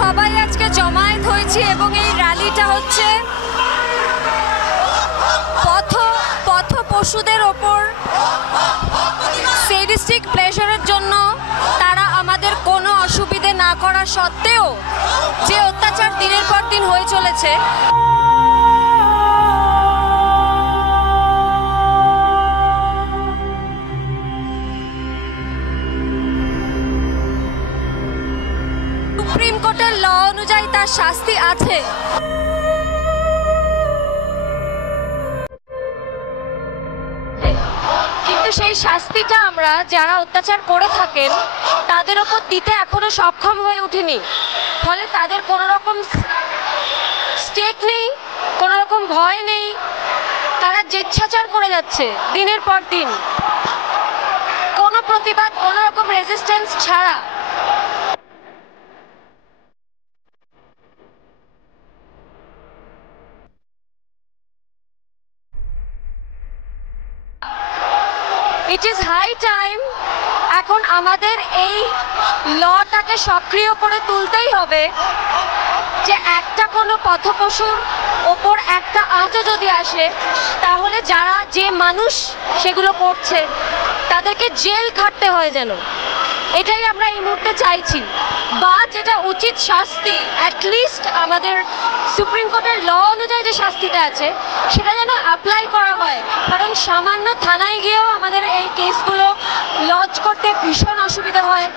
সবাই আজকে জমায়েত হয়েছি এবং এই র্যালিটা হচ্ছে পথ পশুদের ওপর সেডিস্টিক প্লেজারের জন্য তারা আমাদের কোনো অসুবিধে না করা সত্ত্বেও যে অত্যাচার দিনের পর দিন হয়ে চলেছে, সুপ্রিম কোর্টের ল অনুযায়ী তার শাস্তি আছে। কিন্তু সেই শাস্তিটা আমরা যারা অত্যাচার করে থাকেন তাদের ওপর দিতে এখনো সক্ষম হয়ে উঠিনি। ফলে তাদের কোনো রকম স্টেক নেই, কোনো রকম ভয় নেই, তারা জেচ্ছাচার করে যাচ্ছে দিনের পর দিন, কোনো প্রতিবাদ, কোনো রকম রেজিস্ট্যান্স ছাড়া। ইট ইজ হাই টাইম এখন আমাদের এই লটাকে সক্রিয় করে তুলতেই হবে যে একটা কোনো পথপশুর ওপর একটা আঁচও যদি আসে তাহলে যারা যে মানুষ সেগুলো করছে তাদেরকে জেল খাটতে হয় যেন, এটাই আমরা এই মুহূর্তে চাইছি। বা যেটা উচিত শাস্তি, অ্যাটলিস্ট আমাদের সুপ্রিম কোর্টের ল অনুযায়ী যে শাস্তিটা আছে সেটা যেন অ্যাপ্লাই করা হয়। কারণ সামান্য থানায় গিয়েও আমাদের এই কেসগুলো লজ করতে ভীষণ অসুবিধা হয়।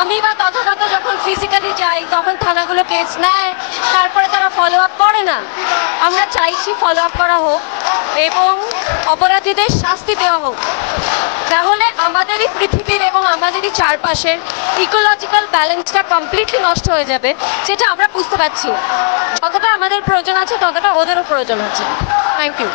আমি বা তথাগত যখন ফিজিক্যালি যাই তখন থানাগুলো কেস নেয়, তারপরে তারা ফলো আপ করে না। আমরা চাইছি ফলো আপ করা হোক এবং অপরাধীদের শাস্তি দেওয়া হোক, তাহলে আমাদেরই পৃথিবীর এবং আমাদেরই চারপাশের ইকোলজিক্যাল ব্যালেন্সটা কমপ্লিটলি নষ্ট হয়ে যাবে, যেটা আমরা বুঝতে পারছি না। যতটা আমাদের প্রয়োজন আছে ততটা ওদেরও প্রয়োজন আছে। Thank you.